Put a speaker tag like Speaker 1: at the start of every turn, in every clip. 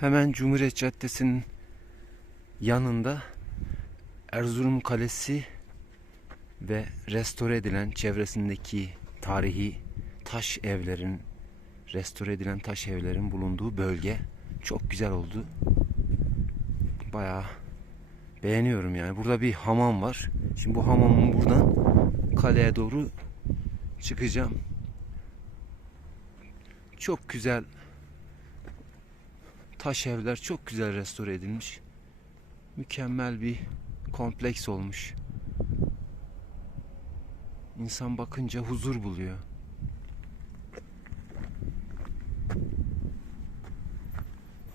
Speaker 1: Hemen Cumhuriyet Caddesi'nin yanında Erzurum Kalesi ve restore edilen çevresindeki tarihi taş evlerin restore edilen taş evlerin bulunduğu bölge çok güzel oldu. Bayağı beğeniyorum yani. Burada bir hamam var. Şimdi bu hamamın buradan kaleye doğru çıkacağım. Çok güzel taş evler çok güzel restore edilmiş. Mükemmel bir kompleks olmuş. İnsan bakınca huzur buluyor.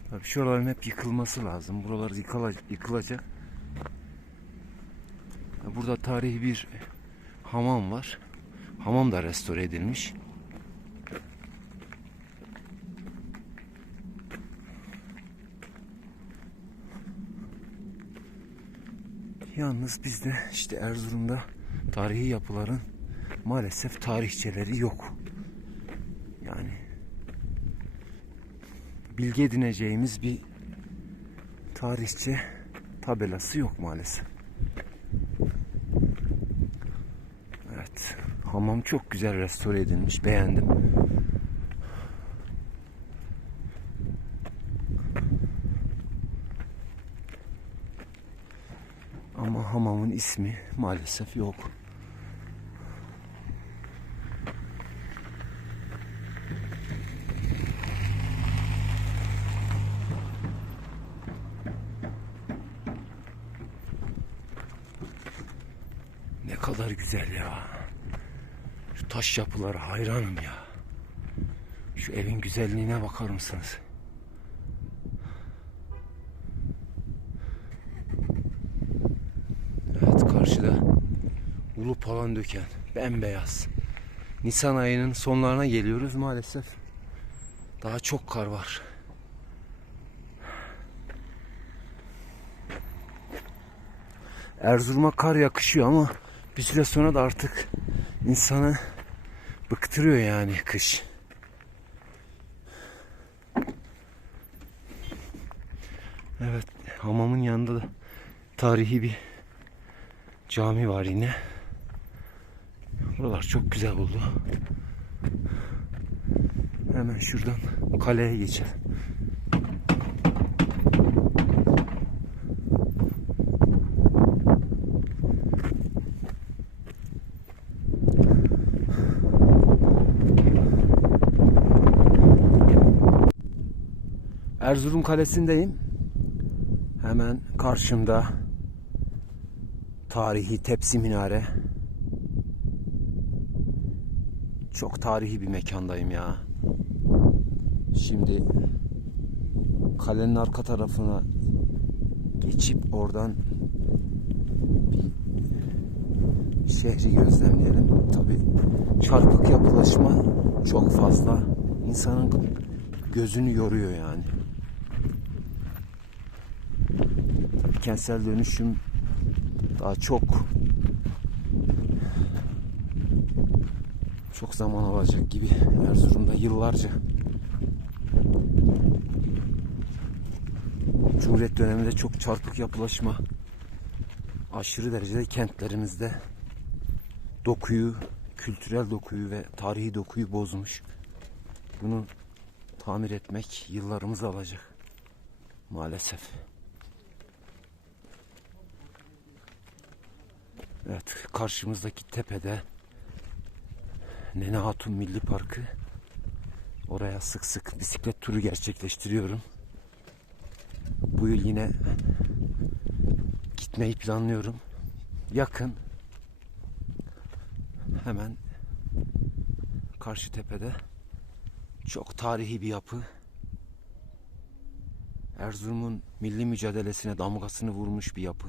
Speaker 1: Tabii şuraların hep yıkılması lazım. Buralar yıkıla- yıkılacak. Burada tarihi bir hamam var. Hamam da restore edilmiş. Yalnız bizde işte Erzurum'da tarihi yapıların maalesef tarihçeleri yok. Yani bilgi edineceğimiz bir tarihçe tabelası yok maalesef. Evet, hamam çok güzel restore edilmiş, beğendim. Ama hamamın ismi maalesef yok. Ne kadar güzel ya. Şu taş yapılara hayranım ya. Şu evin güzelliğine bakar mısınız? Evet karşıda ulu palan döken bembeyaz. Nisan ayının sonlarına geliyoruz maalesef. Daha çok kar var. Erzurum'a kar yakışıyor ama bir süre sonra da artık insanı bıktırıyor yani kış. Evet hamamın yanında da tarihi bir cami var yine. Buralar çok güzel oldu. Hemen şuradan kaleye geçelim. Erzurum Kalesi'ndeyim. Hemen karşımda tarihi tepsi minare. Çok tarihi bir mekandayım ya. Şimdi kalenin arka tarafına geçip oradan bir şehri gözlemleyelim. Tabi çarpık yapılaşma çok fazla. insanın gözünü yoruyor yani. Tabii kentsel dönüşüm daha çok çok zaman alacak gibi Erzurum'da yıllarca Cumhuriyet döneminde çok çarpık yapılaşma aşırı derecede kentlerimizde dokuyu, kültürel dokuyu ve tarihi dokuyu bozmuş. Bunu tamir etmek yıllarımızı alacak. Maalesef. Evet, karşımızdaki tepede Nene Hatun Milli Parkı. Oraya sık sık bisiklet turu gerçekleştiriyorum. Bu yıl yine gitmeyi planlıyorum. Yakın. Hemen karşı tepede çok tarihi bir yapı. Erzurum'un milli mücadelesine damgasını vurmuş bir yapı.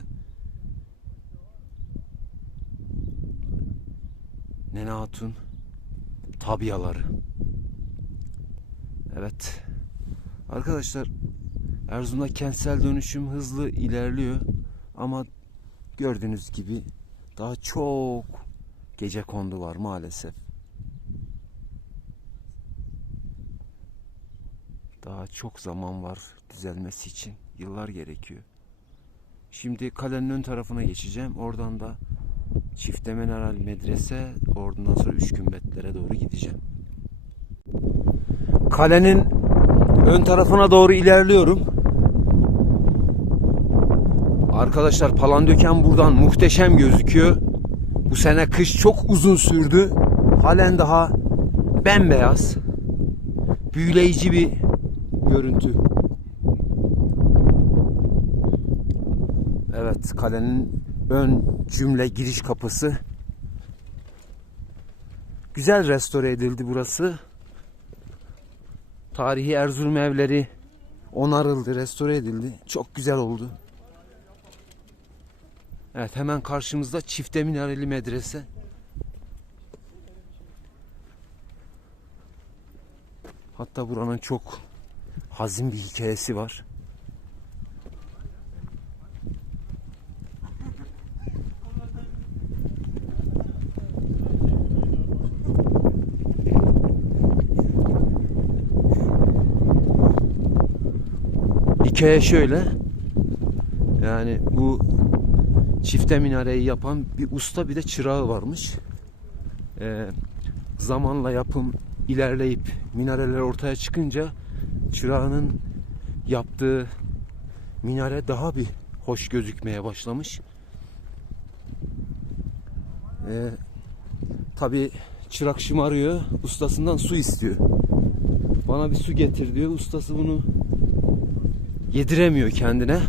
Speaker 1: Nene Hatun tabiyaları. Evet. Arkadaşlar Erzurum'da kentsel dönüşüm hızlı ilerliyor ama gördüğünüz gibi daha çok gece kondu var maalesef. Daha çok zaman var düzelmesi için. Yıllar gerekiyor. Şimdi kalenin ön tarafına geçeceğim. Oradan da Çifte Mineral Medrese, oradan sonra üç kümbetlere doğru gideceğim. Kalenin ön tarafına doğru ilerliyorum. Arkadaşlar Palandöken buradan muhteşem gözüküyor. Bu sene kış çok uzun sürdü. Halen daha bembeyaz. Büyüleyici bir görüntü. Evet, kalenin ön cümle giriş kapısı. Güzel restore edildi burası. Tarihi Erzurum evleri onarıldı, restore edildi. Çok güzel oldu. Evet, hemen karşımızda çifte minareli medrese. Hatta buranın çok hazin bir hikayesi var. Hikaye şöyle. Yani bu çifte minareyi yapan bir usta bir de çırağı varmış. Ee, zamanla yapım ilerleyip minareler ortaya çıkınca çırağının yaptığı minare daha bir hoş gözükmeye başlamış. Ee, Tabi çırak şımarıyor, ustasından su istiyor. Bana bir su getir diyor. Ustası bunu yediremiyor kendine.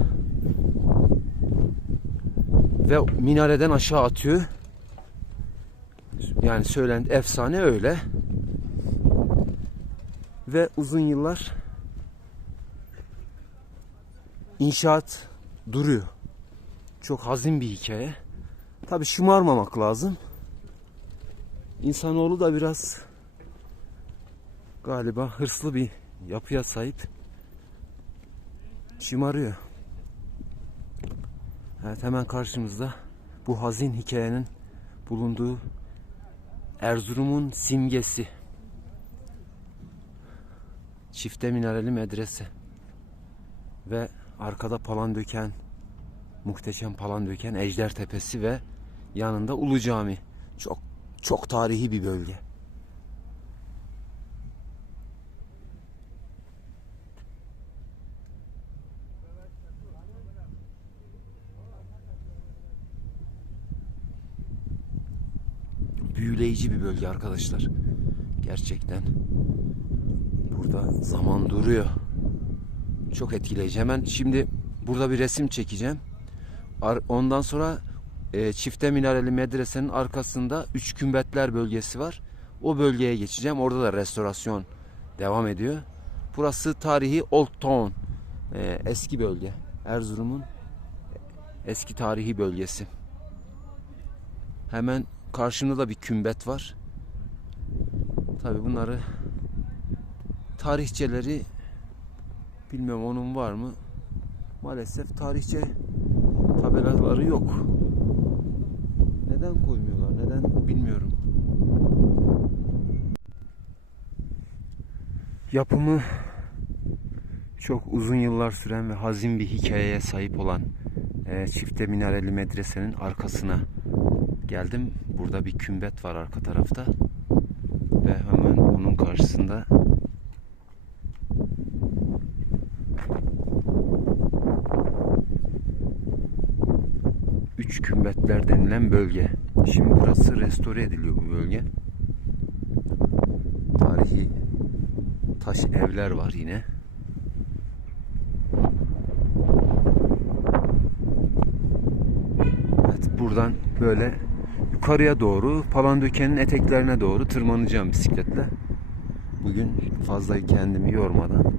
Speaker 1: Ve minareden aşağı atıyor. Yani söylendi efsane öyle. Ve uzun yıllar inşaat duruyor. Çok hazin bir hikaye. Tabi şımarmamak lazım. İnsanoğlu da biraz galiba hırslı bir yapıya sahip. Şımarıyor. Evet hemen karşımızda bu hazin hikayenin bulunduğu Erzurum'un simgesi. Çifte minareli medrese. Ve arkada Palandöken, muhteşem Palandöken Ejder Tepesi ve yanında Ulu Cami. Çok çok tarihi bir bölge. Büyüleyici bir bölge arkadaşlar. Gerçekten burada zaman duruyor. Çok etkileyici. Hemen şimdi burada bir resim çekeceğim. Ondan sonra e, çifte minareli medresenin arkasında üç kümbetler bölgesi var. O bölgeye geçeceğim. Orada da restorasyon devam ediyor. Burası tarihi Old Town. e, eski bölge. Erzurum'un eski tarihi bölgesi. Hemen karşımda da bir kümbet var. Tabi bunları tarihçeleri bilmiyorum onun var mı? Maalesef tarihçe tabelaları yok. Neden koymuyorlar? Neden bilmiyorum. Yapımı çok uzun yıllar süren ve hazin bir hikayeye sahip olan e, çifte minareli medresenin arkasına geldim. Burada bir kümbet var arka tarafta. Ve hemen onun karşısında üç kümbetler denilen bölge. Şimdi burası restore ediliyor bu bölge. Tarihi taş evler var yine. Evet buradan böyle yukarıya doğru Palandöken'in eteklerine doğru tırmanacağım bisikletle. Bugün fazla kendimi yormadan